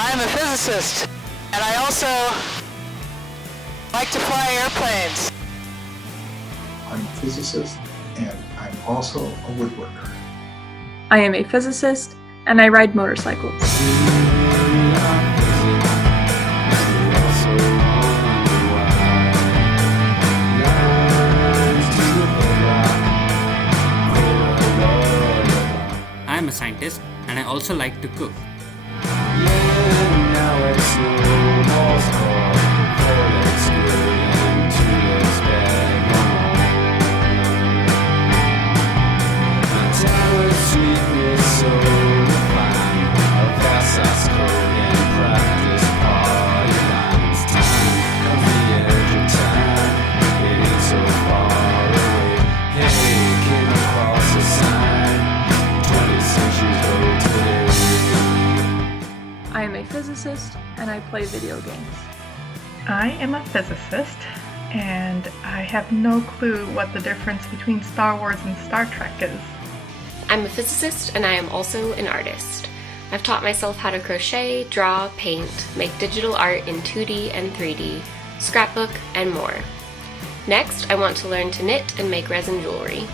I'm a physicist, and I also like to fly airplanes. I'm a physicist, and I'm also a woodworker. I am a physicist, and I ride motorcycles. I am a scientist, and I also like to cook. I am a physicist, and I play video games. I am a physicist, and I have no clue what the difference between Star Wars and Star Trek is. I'm a physicist, and I am also an artist. I've taught myself how to crochet, draw, paint, make digital art in 2D and 3D, scrapbook, and more. Next, I want to learn to knit and make resin jewelry.